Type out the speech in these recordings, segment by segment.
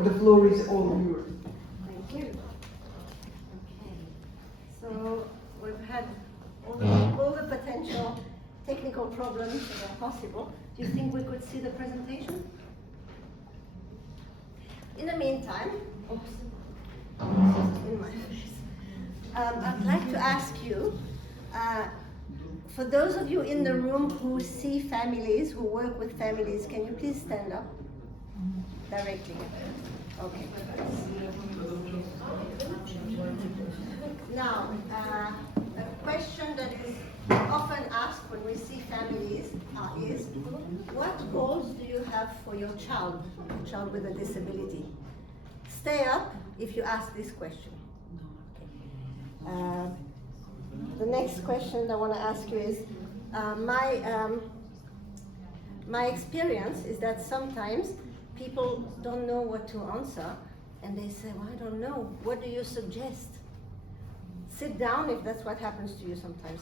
the floor is all yours. Thank you. Okay. So we've had all the potential technical problems that are possible. Do you think we could see the presentation? In the meantime, oops, in my face. I'd like to ask you, for those of you in the room who see families, who work with families, can you please stand up directly? Okay. Now, a question that is often asked when we see families is, what goals do you have for your child with a disability? Stay up if you ask this question. The next question I want to ask you is, my experience is that sometimes people don't know what to answer, and they say, well, I don't know, what do you suggest? Sit down if that's what happens to you sometimes.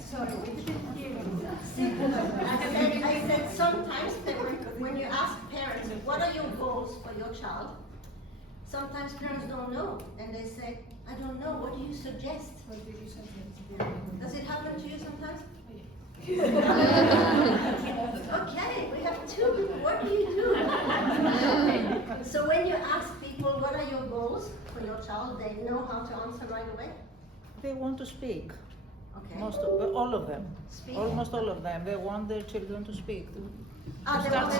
Sorry, we didn't hear you. I said sometimes when you ask parents, what are your goals for your child? Sometimes parents don't know, and they say, I don't know, what do you suggest? What do you suggest? Does it happen to you sometimes? Okay, we have two people. What do you do? So when you ask people, what are your goals for your child, they know how to answer right away? They want to speak. Okay. All of them. Speak. Almost all of them. They want their children to speak. They Start want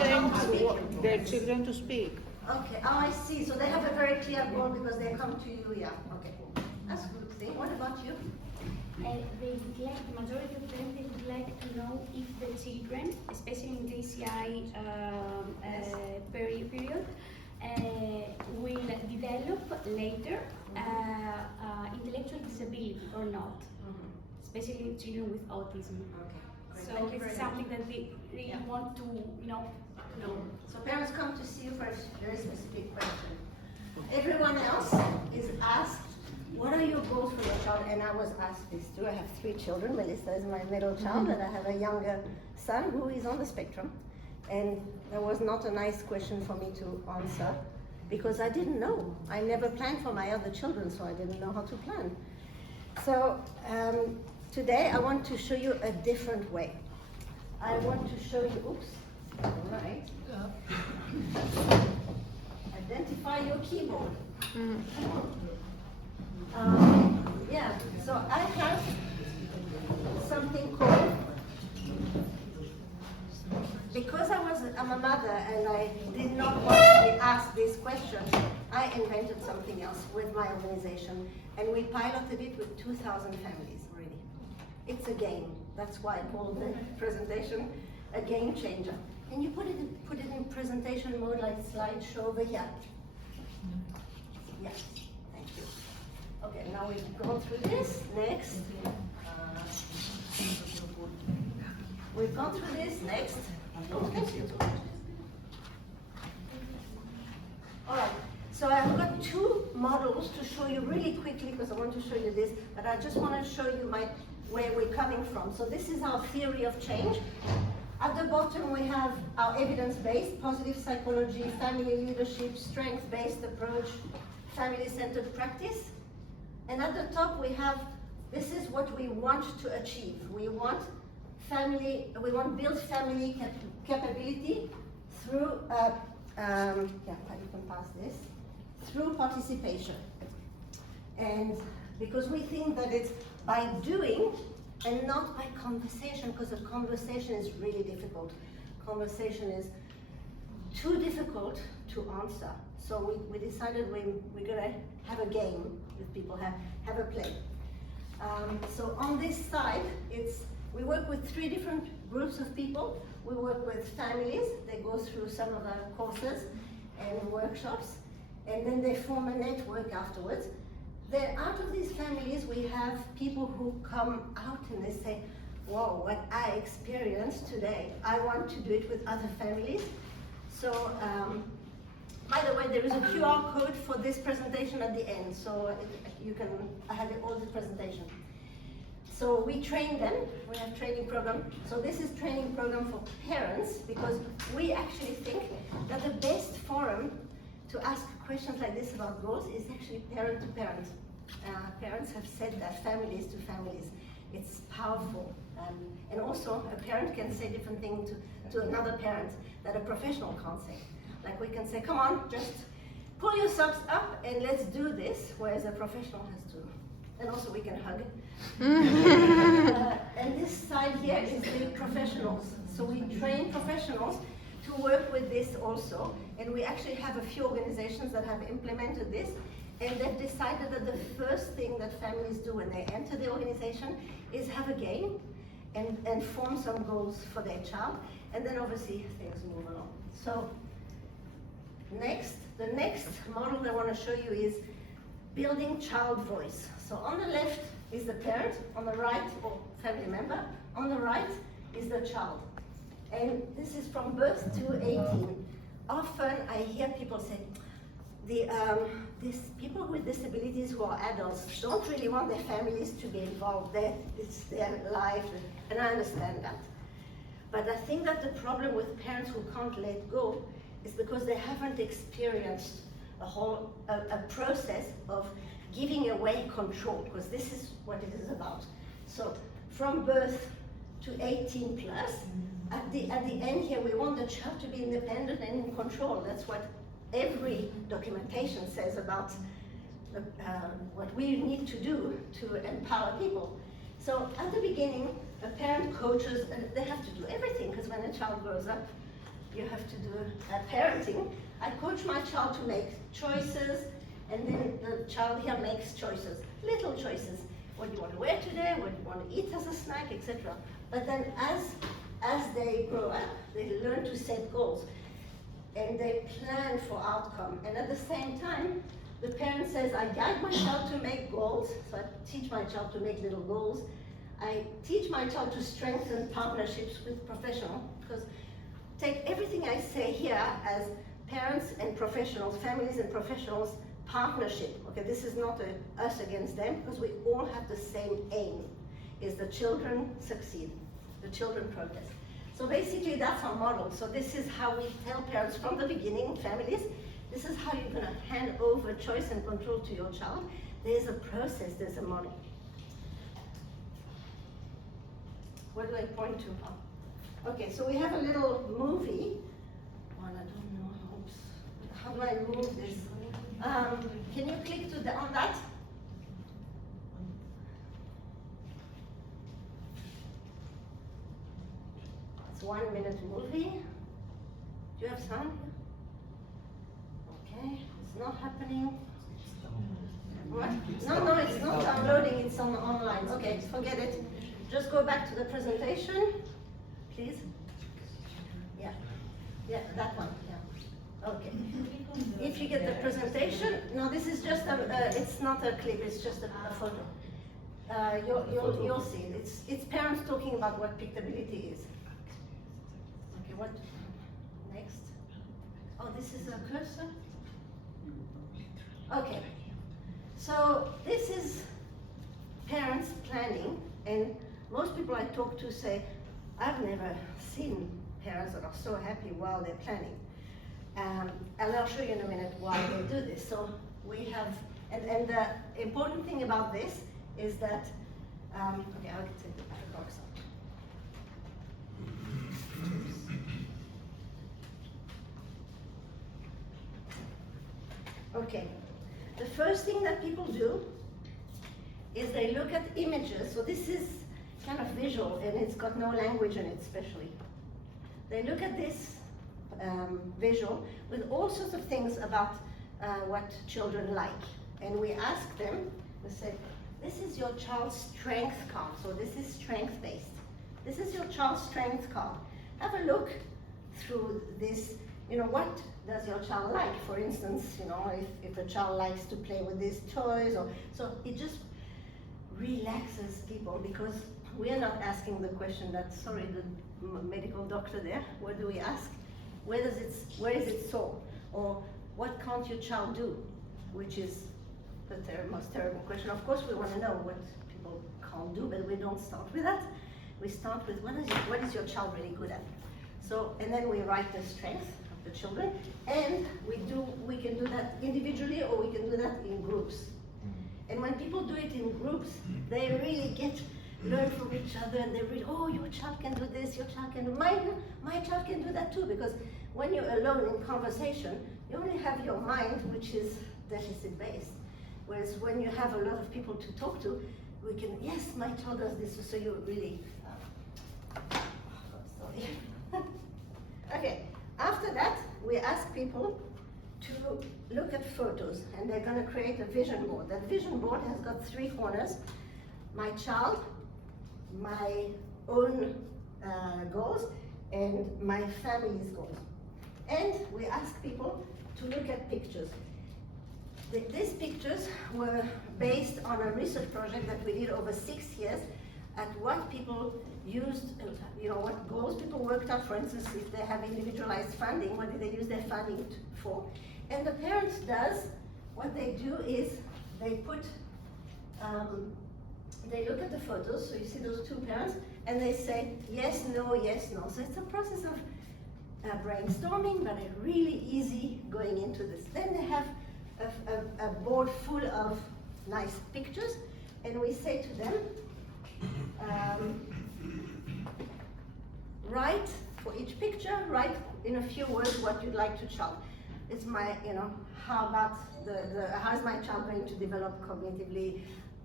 saying their children to speak. Okay, I see. So they have a very clear goal because they come to you, yeah. Okay, that's a good thing. What about you? They would like, the majority of them, they would like to know if the children, especially in the ACI period, will develop later intellectual disability or not, especially children with autism. Okay. So this is something that they really want to, know. So parents come to see you for a very specific question. Everyone else is asked, what are your goals for your child? And I was asked this too. I have 3 children. Melissa is my middle child, and I have a younger son who is on the spectrum. And that was not a nice question for me to answer because I didn't know. I never planned for my other children, so I didn't know how to plan. So today I want to show you a different way. I want to show you, oops, right. Identify your keyboard. Yeah, so I have something called, because I'm a mother and I did not want to be asked this question, I invented something else with my organization, and we piloted it with 2,000 families already. It's a game. That's why I called the presentation a game changer. And you put it in presentation mode like slideshow over here. Yes, thank you. Okay, now we've gone through this. Next. We've gone through this. Next. Oh, thank you. All right. So I've got 2 models to show you really quickly because I want to show you this, but I just want to show you where we're coming from. So this is our theory of change. At the bottom we have our evidence-based, positive psychology, family leadership, strength-based approach, family-centered practice. And at the top we have, this is what we want to achieve. We want build family capability through, yeah, you can pass this, through participation. And because we think that it's by doing and not by conversation, because a conversation is really difficult. Conversation is too difficult to answer. So we decided we're gonna have a game with people, have a play. So on this side, we work with 3 different groups of people. We work with families, they go through some of our courses and workshops, and then they form a network afterwards. Then out of these families, we have people who come out and they say, whoa, what I experienced today, I want to do it with other families. So, by the way, there is a QR code for this presentation at the end, so I have all the presentation. So we train them, we have training program. So this is training program for parents because we actually think that the best forum to ask questions like this about goals is actually parent to parent. Parents have said that, families to families. It's powerful. And also a parent can say different things to another parent that a professional can't say. Like we can say, come on, just pull your socks up and let's do this, whereas a professional has to. And also we can hug. And this side here is the professionals. So we train professionals to work with this also. And we actually have a few organizations that have implemented this. And they've decided that the first thing that families do when they enter the organization is have a game and form some goals for their child. And then obviously things move along. So the next model I want to show you is building child voice. So on the left is the parent, on the right, or family member, on the right is the child. And this is from birth to 18. Often I hear people say, these people with disabilities who are adults don't really want their families to be involved. It's their life, and I understand that. But I think that the problem with parents who can't let go is because they haven't experienced a process of giving away control, because this is what it is about. So from birth to 18 plus, at the end here, we want the child to be independent and in control. That's what every documentation says about what we need to do to empower people. So at the beginning, a parent coaches, and they have to do everything, because when a child grows up, you have to do parenting. I coach my child to make choices, and then the child here makes choices, little choices. What do you want to wear today? What do you want to eat as a snack, etc. But then as they grow up, they learn to set goals. And they plan for outcome. And at the same time, the parent says, I guide my child to make goals. So I teach my child to make little goals. I teach my child to strengthen partnerships with professionals, because take everything I say here as parents and professionals, families and professionals partnership. Okay, this is not us against them, because we all have the same aim, is the children succeed, the children progress. So basically that's our model. So this is how we tell parents from the beginning, families, this is how you're going to hand over choice and control to your child. There's a process, there's a model. Where do I point to? Okay, so we have a little movie. One, I don't know, oops. How do I move this? Can you click on that? It's 1 minute movie. Do you have sound? Okay, it's not happening. What? No, it's not downloading, it's online. Okay, forget it. Just go back to the presentation, please. Yeah, that one, yeah. Okay. If you get the presentation, no, this is just it's not a clip, it's just a photo. You'll see it. It's parents talking about what Pictability is. Okay, what next? Oh, this is a cursor? Okay. So this is parents planning, and most people I talk to say, I've never seen parents that are so happy while they're planning. And I'll show you in a minute why they do this. So we have, and the important thing about this is that, okay, I'll take the box out. Okay, the first thing that people do is they look at images. So this is kind of visual, and it's got no language in it especially. They look at this visual with all sorts of things about what children like. And we ask them, we say, this is your child's strength card. So this is strength-based. This is your child's strength card. Have a look through this. You know, what does your child like? For instance, you know, if a child likes to play with these toys, or so it just relaxes people, because we are not asking the question that, sorry, the medical doctor there, what do we ask? Where is it sore? Or what can't your child do? Which is the most terrible question. Of course we want to know what people can't do, but we don't start with that. We start with what is your child really good at? So, and then we write the strength of the children, and we can do that individually or we can do that in groups. And when people do it in groups, they really learn from each other, and they read, oh, your child can do this, your child can do, my child can do that too, because when you're alone in conversation, you only have your mind, which is deficit based. Whereas when you have a lot of people to talk to, we can, yes, my child does this, so you really, sorry. Okay, after that, we ask people to look at photos, and they're going to create a vision board. That vision board has got 3 corners: my child, my own goals, and my family's goals. And we ask people to look at pictures. These pictures were based on a research project that we did over 6 years at what people used, what goals people worked out. For instance, if they have individualized funding, what did they use their funding for? And the parents what they do is they put, they look at the photos, so you see those 2 parents, and they say yes, no, yes, no. So it's a process of brainstorming, but really easy going into this. Then they have a board full of nice pictures, and we say to them, write for each picture, write in a few words what you'd like to child. It's my, how about how's my child going to develop cognitively?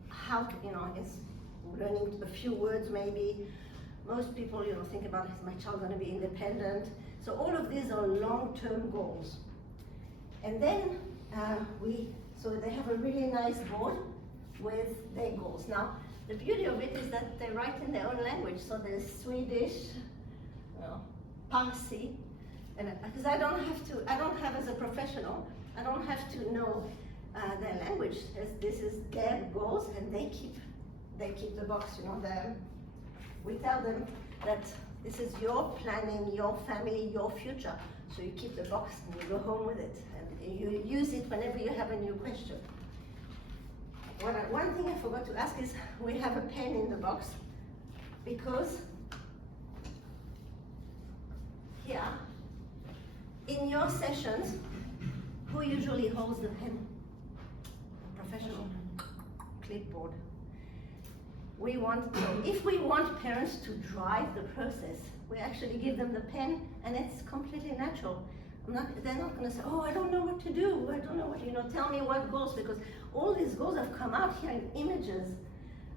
How, is learning a few words maybe. Most people, think about, is my child going to be independent? So all of these are long-term goals. And then so they have a really nice board with their goals. Now, the beauty of it is that they write in their own language. So there's Swedish, Parsi, and because I don't have as a professional, I don't have to know their language. This is their goals, and they keep the box. We tell them that this is your planning, your family, your future. So you keep the box and you go home with it, and you use it whenever you have a new question. One thing I forgot to ask is, we have a pen in the box, because here, in your sessions, who usually holds the pen? Professional. Clipboard. If we want parents to drive the process, we actually give them the pen, and it's completely natural. They're not going to say, oh, I don't know what to do. I don't know what, tell me what goals, because all these goals have come out here in images,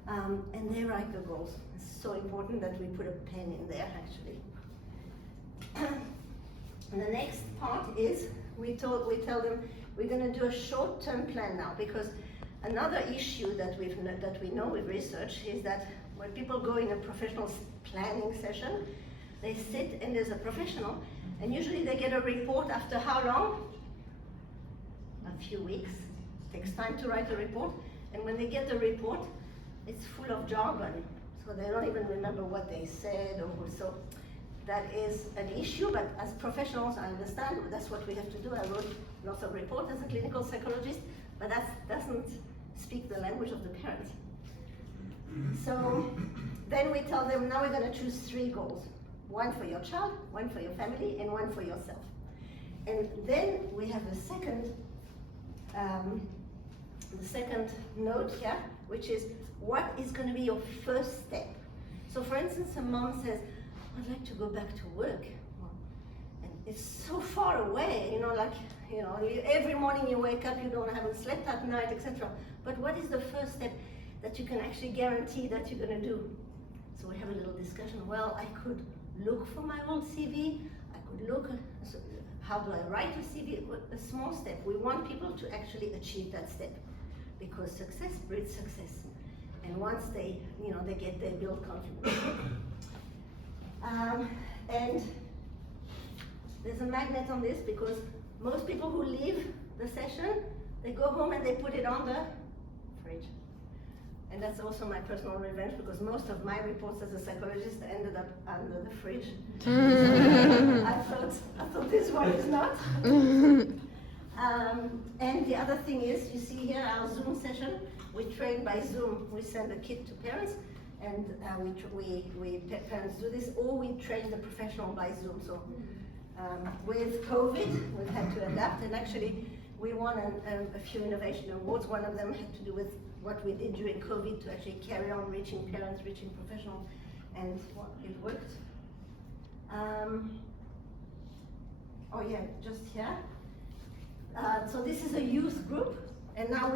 and they write the goals. It's so important that we put a pen in there, actually. And the next part is, we tell them, we're going to do a short-term plan now, because another issue that we know with research is that when people go in a professional planning session, they sit and there's a professional, and usually they get a report after how long? A few weeks. It takes time to write a report, and when they get the report, it's full of jargon, so they don't even remember what they said, so that is an issue. But as professionals, I understand that's what we have to do. I wrote lots of reports as a clinical psychologist, but that doesn't speak the language of the parent. So then we tell them, now we're going to choose 3 goals. 1 for your child, 1 for your family, and 1 for yourself. And then we have the second note here, which is, what is going to be your first step? So for instance, a mom says, I'd like to go back to work. And it's so far away, every morning you wake up, you haven't slept at night, etc. But what is the first step that you can actually guarantee that you're going to do? So we have a little discussion. Well, I could look for my old CV. I could look, how do I write a CV? A small step. We want people to actually achieve that step, because success breeds success. And once they build confidence. And there's a magnet on this, because most people who leave the session, they go home and they put it on the fridge. And that's also my personal revenge, because most of my reports as a psychologist ended up under the fridge. I thought this one is not. And the other thing is, you see here our Zoom session, we train by Zoom. We send a kit to parents, and parents do this, or we train the professional by Zoom. So with COVID, we've had to adapt, and actually we won a few innovation awards. One of them had to do with what we did during COVID to actually carry on reaching parents, reaching professionals, and it worked. Oh yeah, just here. So this is a youth group, and now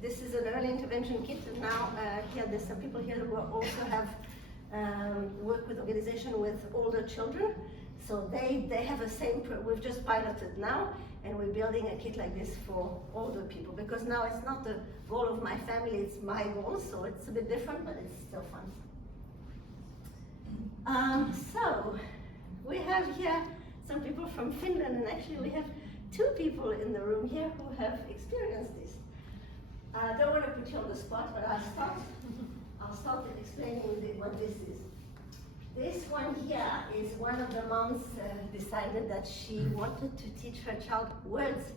this is an early intervention kit, and now here there's some people here who also have work with organization with older children. So they have the same, we've just piloted now, and we're building a kit like this for older people, because now it's not the goal of my family, it's my goal, so it's a bit different, but it's still fun. So we have here some people from Finland, and actually we have 2 people in the room here who have experienced this. I don't want to put you on the spot, but I'll start explaining what this is. This one here is one of the moms decided that she wanted to teach her child words.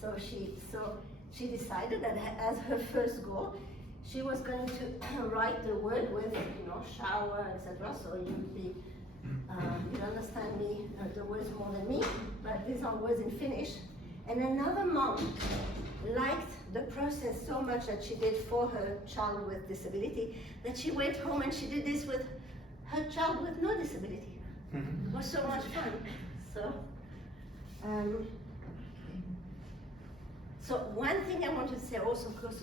So she decided that as her first goal, she was going to write the word with, shower, etc. So you understand me, the words more than me, but these are words in Finnish. And another mom liked the process so much that she did for her child with disability, that she went home and she did this with her child with no disability. It was so much fun. So one thing I want to say also, because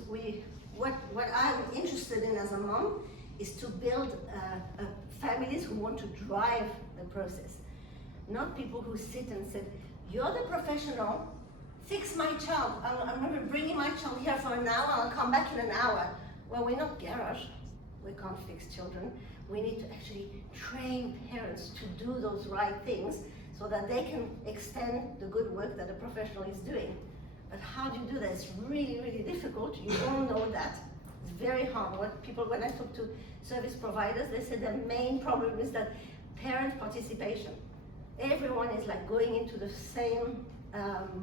what I'm interested in as a mom is to build families who want to drive the process, not people who sit and say, "You're the professional, fix my child. I'm going to bring my child here for an hour, I'll come back in an hour." Well, we're not garage. We can't fix children. We need to actually train parents to do those right things so that they can extend the good work that a professional is doing. But how do you do that? It's really, really difficult. You all know that. It's very hard. When I talk to service providers, they say the main problem is that parent participation. Everyone is like going into the same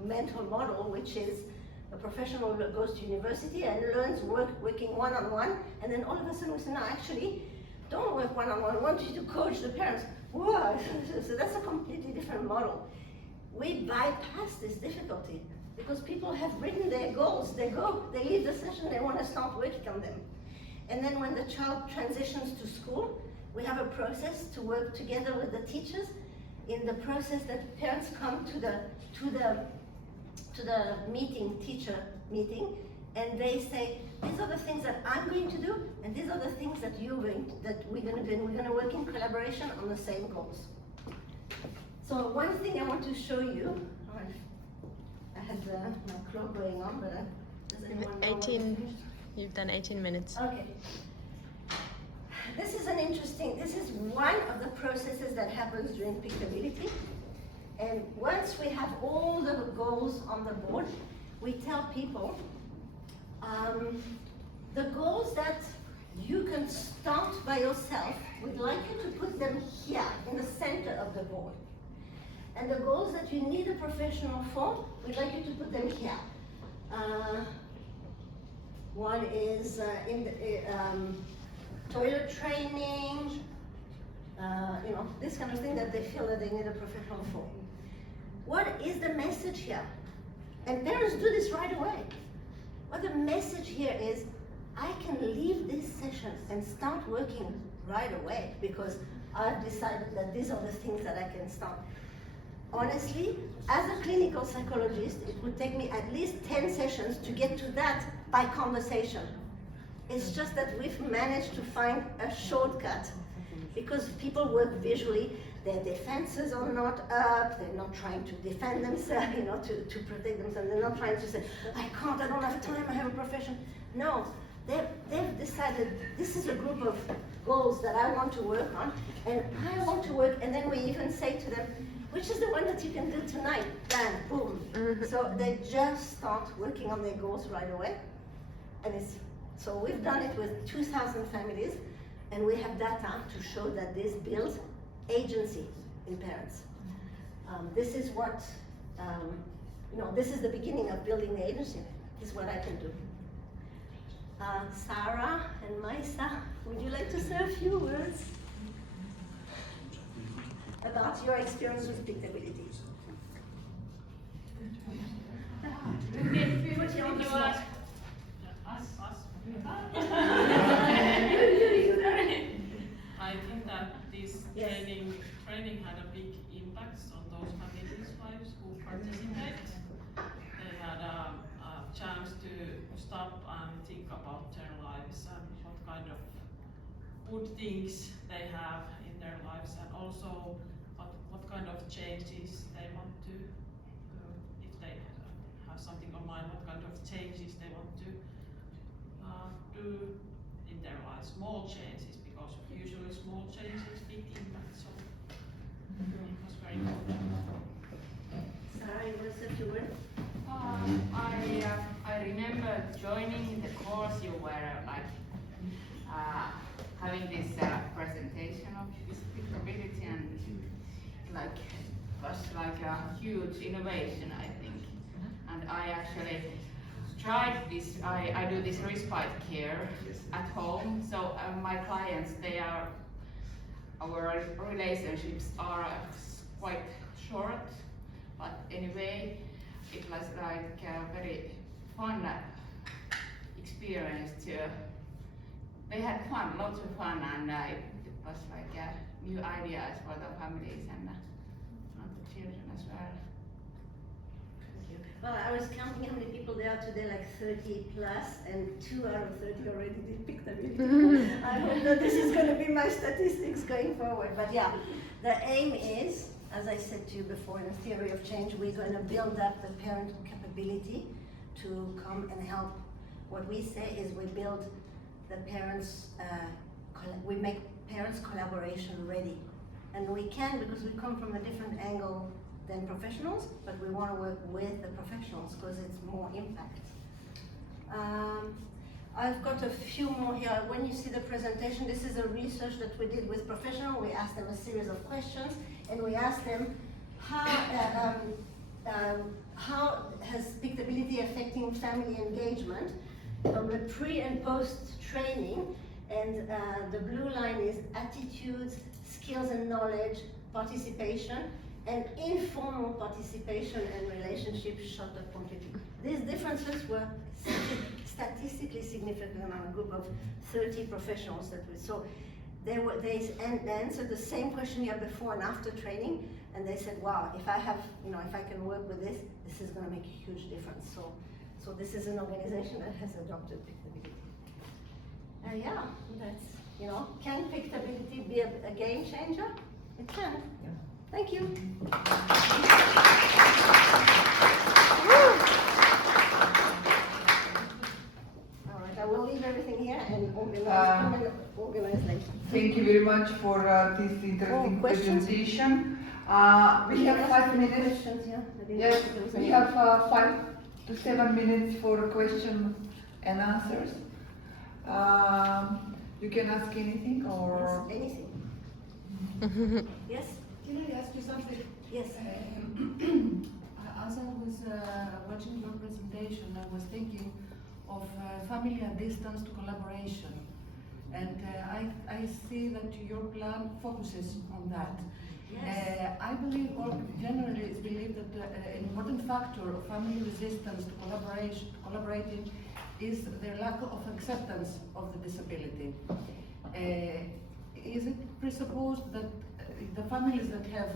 mental model, which is a professional goes to university and learns working one-on-one, and then all of a sudden we say, no, actually, don't work one-on-one, we want you to coach the parents. Whoa. So that's a completely different model. We bypass this difficulty because people have written their goals. They leave the session, they want to start working on them. And then when the child transitions to school, we have a process to work together with the teachers in the process that parents come to the teacher meeting, and they say, these are the things that I'm going to do, and these are the things that we're going to do, and we're going to work in collaboration on the same goals. So one thing I want to show you, I had my clock going on, but does anyone know 18, you've done 18 minutes. Okay. This is one of the processes that happens during Pictability. And once we have all the goals on the board, we tell people the goals that you can start by yourself, we'd like you to put them here in the center of the board. And the goals that you need a professional for, we'd like you to put them here. One is in the toilet training, this kind of thing that they feel that they need a professional for. What is the message here? And parents do this right away. What the message here is, I can leave this session and start working right away because I've decided that these are the things that I can start. Honestly, as a clinical psychologist, it would take me at least 10 sessions to get to that by conversation. It's just that we've managed to find a shortcut because people work visually. Their defenses are not up, they're not trying to defend themselves, to protect themselves. They're not trying to say, I can't, I don't have time, I have a profession. No, they've decided this is a group of goals that I want to work on, and I want to work, and then we even say to them, which is the one that you can do tonight? Bam, boom. So they just start working on their goals right away. And so we've done it with 2,000 families, and we have data to show that this builds agency in parents. This is what, this is the beginning of building the agency. This is what I can do. Sarah and Maisa, would you like to say a few words about your experience with Pictability? Put you on the spot. I think that this training had a big impact on those families' lives who participate. They had a chance to stop and think about their lives and what kind of good things they have in their lives, and also what kind of changes they want to, if they have something on mind, what kind of changes they want to do in their lives, small changes, because usually small changes, big impact, so it was very important. Sarah, you want to say a few words? I remember joining the course. You were having this presentation of this Pictability, and it was like a huge innovation, I think. And I actually tried this. I do this respite care at home. So my clients, our relationships are quite short, but anyway, it was like a very fun experience too. They had fun, lots of fun, and it was like new ideas for the families and the children as well. Well, I was counting how many people there are today, like 30 plus, and 2 out of 30 already did Pictability. I hope that this is going to be my statistics going forward. But yeah, the aim is, as I said to you before, in the theory of change, we're going to build up the parent capability to come and help. What we say is we build the parents, we make parents collaboration ready. And we can, because we come from a different angle than professionals, but we want to work with the professionals because it's more impact. I've got a few more here. When you see the presentation, this is a research that we did with professionals. We asked them a series of questions, and we asked them how has Pictability affecting family engagement from the pre and post training. And the blue line is attitudes, skills and knowledge, participation, and informal participation and relationships shut up completely. These differences were statistically significant on a group of 30 professionals that we saw. They answered the same question here before and after training, and they said, wow, if I have, if I can work with this, this is going to make a huge difference. So this is an organization that has adopted Pictability. Yeah, that's, can Pictability be a game changer? It can. Yeah. Thank you. All right, I will leave everything here and organize later. Thank you very much for this interesting presentation. We have 5 minutes. Questions, yeah? Yes, we have 5 to 7 minutes for question and answers. You can ask anything or... Yes, anything. Yes? Can I ask you something? Yes. As I was watching your presentation, I was thinking of family at distance to collaboration. And I see that your plan focuses on that. Yes. I believe, or generally it's believed that an important factor of family resistance to collaborating is their lack of acceptance of the disability. Is it presupposed that the families that have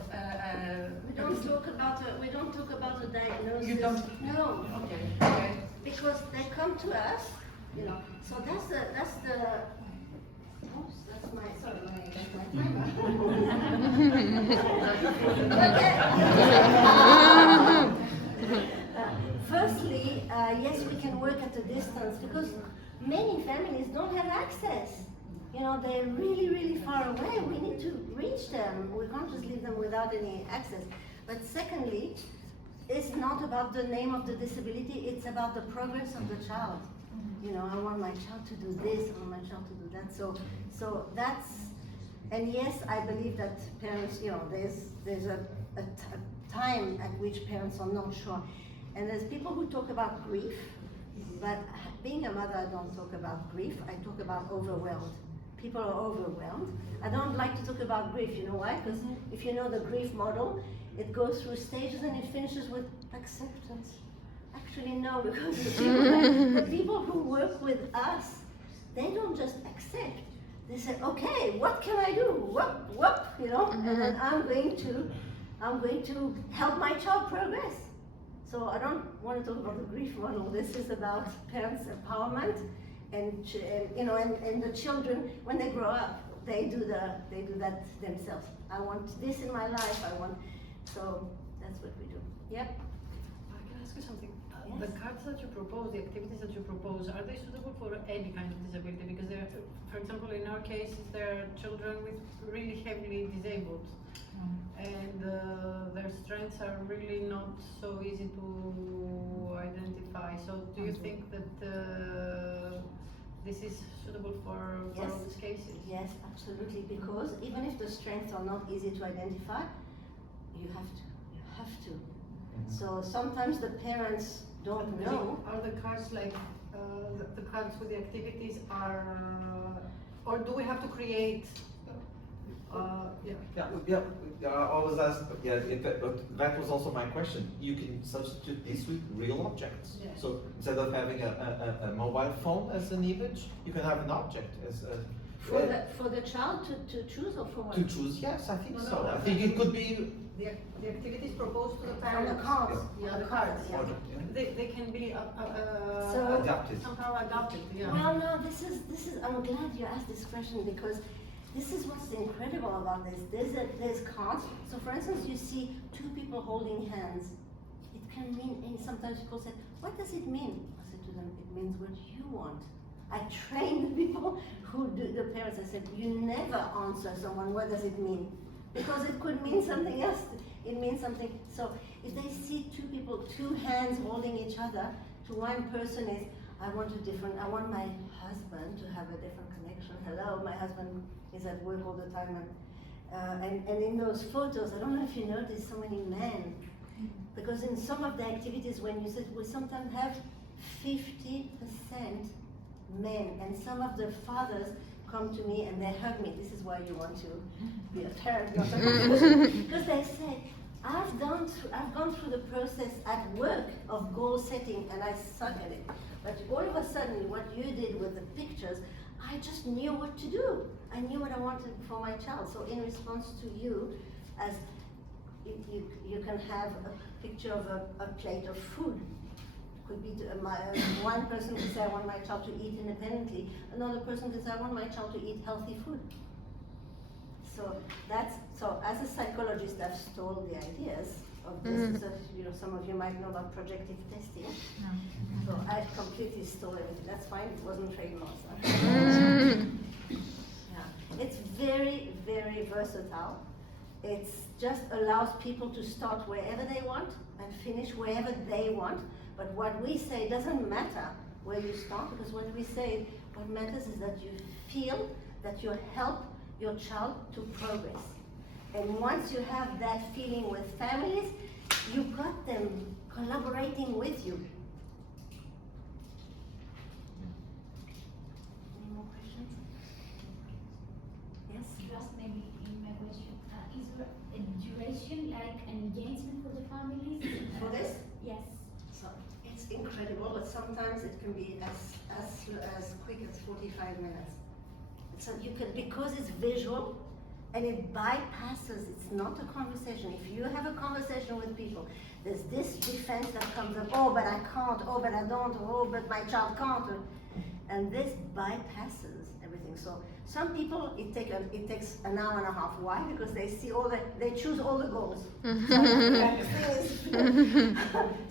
we don't talk about a diagnosis. You don't? No. Okay. Because they come to us, So that's the. Oh, that's my timer. Firstly, yes, we can work at a distance because many families don't have access. They're really, really far away. We need to reach them. We can't just leave them without any access. But secondly, it's not about the name of the disability, it's about the progress of the child. I want my child to do this, I want my child to do that. So that's, and yes, I believe that parents, there's a time at which parents are not sure. And there's people who talk about grief, But being a mother, I don't talk about grief, I talk about overwhelmed. People are overwhelmed. I don't like to talk about grief, you know why? Because if you know the grief model, it goes through stages and it finishes with acceptance. Actually, no, because the people who work with us, they don't just accept. They say, okay, what can I do? Whoop, you know, and then I'm going to help my child progress. So I don't want to talk about the grief model. This is about parents' empowerment, and you know, and the children when they grow up, they do that themselves. I want this in my life. So that's what we do. Yep. I can ask you something. Yes. The cards that you propose, the activities that you propose, are they suitable for any kind of disability? Because they're, for example, in our case, there are children with really heavily disabled, and their strengths are really not so easy to identify. So, do you think that this is suitable for all these cases? Yes, absolutely. Because even if the strengths are not easy to identify, you have to. So sometimes the parents don't know. Are the cards like the cards with the activities are, or do we have to create? I always ask. But that was also my question. You can substitute this with real objects. Yeah. So instead of having a mobile phone as an image, you can have an object as a. For the child to choose or for what? To choose, yes, I think No, so. no, I think it could be. The activities proposed to the On parents. the cards. Yeah, On the the cards. yeah. They can be So- Adapted. somehow adapted. Yeah. Well, no, this is. I'm glad you asked this question because this is what's incredible about this. There's cards. So, for instance, you see two people holding hands. It can mean. And sometimes people say, "What does it mean?" I said to them, "It means what you want." I train the people who do the parents. I said, "You never answer someone. What does it mean?" Because it could mean something else. It means something. So if they see two people, two hands holding each other, to one person is, I want my husband to have a different connection. Hello, my husband is at work all the time. And in those photos, I don't know if you noticed so many men. Because in some of the activities, when you said, we sometimes have 50% men, and some of the fathers come to me and they hug me. This is why you want to be a parent, not a because they say, I've gone through the process at work of goal setting and I suck at it. But all of a sudden, what you did with the pictures, I just knew what to do. I knew what I wanted for my child. So in response to you, as you can have a picture of a plate of food. Could be one person could say, I want my child to eat independently. Another person could say, I want my child to eat healthy food. So as a psychologist, I've stole the ideas of this. So, some of you might know about projective testing. So I completely stole everything. That's fine. It wasn't trademarked. Yeah. It's very, very versatile. It just allows people to start wherever they want and finish wherever they want. But what we say doesn't matter where you start, because what we say, what matters is that you feel that you help your child to progress. And once you have that feeling with families, you got them collaborating with you. Any more questions? Yes? Just maybe in my question, is there a duration, like an engagement for the families? For this? Yes. So it's incredible, but sometimes it can be as quick as 45 minutes. So you can, because it's visual and it bypasses, it's not a conversation. If you have a conversation with people, there's this defense that comes up, oh, but I can't, oh, but I don't, oh, but my child can't. And this bypasses everything. So some people, it takes an hour and a half. Why? Because they see they choose all the goals.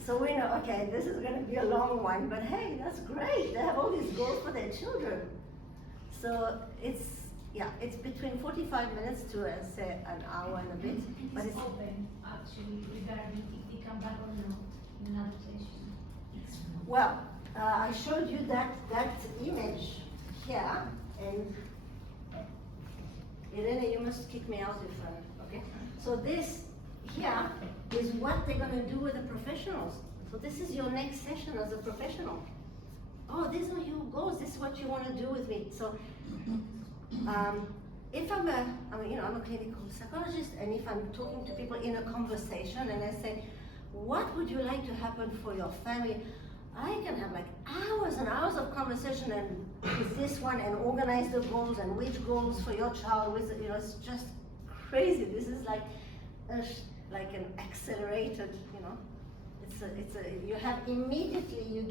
So we know, okay, this is going to be a long one, but hey, that's great. They have all these goals for their children. So it's between 45 minutes to say an hour and a bit. But it's open, actually, regarding if they come back or not in another session. Well, I showed you that image here, and Irene, you must kick me out if okay? So this here is what they're going to do with the professionals. So this is your next session as a professional. oh, these are your goals, this is what you want to do with me. So if I'm a clinical psychologist, and if I'm talking to people in a conversation and I say, what would you like to happen for your family? I can have like hours and hours of conversation and with this one and organize the goals and which goals for your child with, it's just crazy. This is like an accelerated, you have immediately, you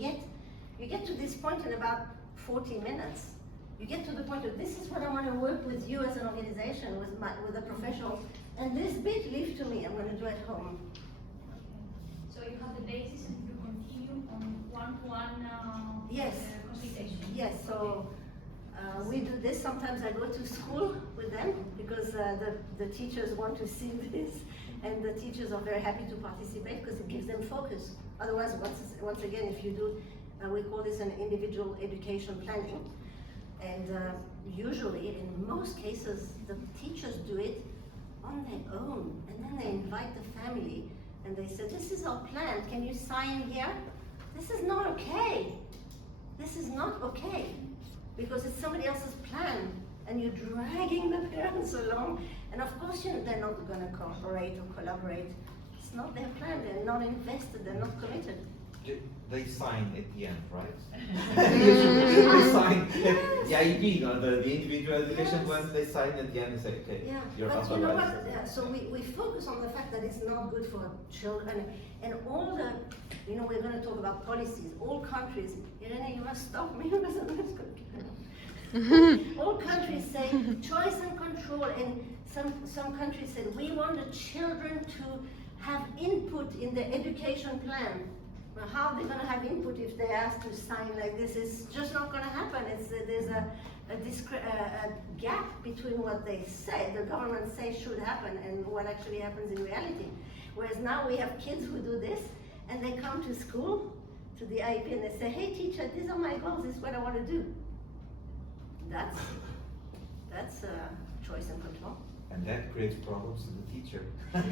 get to this point in about 40 minutes. You get to the point of, this is what I want to work with you as an organization, with a professional, and this bit leave to me, I'm going to do at home. So you have the basis and you continue on one-to-one Yes. consultation. Yes, so we do this. Sometimes I go to school with them because the teachers want to see this, and the teachers are very happy to participate because it gives them focus. Otherwise, once again, if you do, we call this an individual education planning, and usually, in most cases, the teachers do it on their own, and then they invite the family, and they say, this is our plan, can you sign here? This is not okay. This is not okay, because it's somebody else's plan, and you're dragging the parents along, and of course they're not going to cooperate or collaborate. It's not their plan, they're not invested, they're not committed. They sign at the end, right? They sign the IEP, the individual education plan, they sign at the end and say, okay, you're but you know authorized. what? Yeah, so we focus on the fact that it's not good for children, and all the, we're going to talk about policies. All countries, Irene, you must stop me because I'm just going to. All countries say choice and control, and some countries said we want the children to have input in the education plan. Well, how are they going to have input if they're asked to sign like this? It's just not going to happen. There's a gap between what they say, the government says should happen, and what actually happens in reality. Whereas now we have kids who do this, and they come to school, to the IEP, and they say, hey teacher, these are my goals, this is what I want to do. That's choice and control. And that creates problems to the teacher. I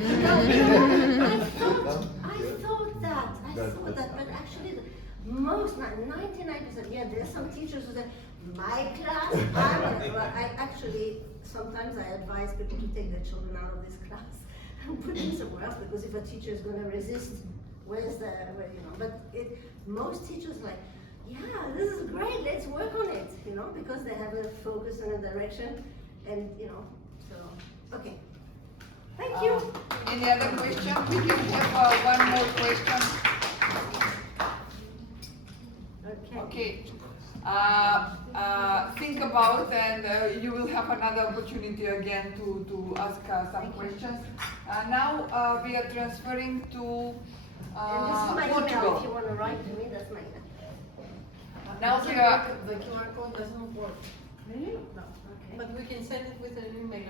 thought that, but actually, most, 99%, there's some teachers who say, my class, sometimes I advise people to take their children out of this class and put them somewhere else, because if a teacher is going to resist, most teachers like, this is great, let's work on it, because they have a focus and a direction, and, so, okay. Thank you. Any other questions? We can have one more question. Okay. Think about, and you will have another opportunity again to ask some questions. Now we are transferring to and this is my email, Portugal. if you want to write to me, that's my email. Now we are. The QR code doesn't work. Really? No. Okay. But we can send it with an email.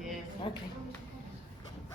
Yes. Okay.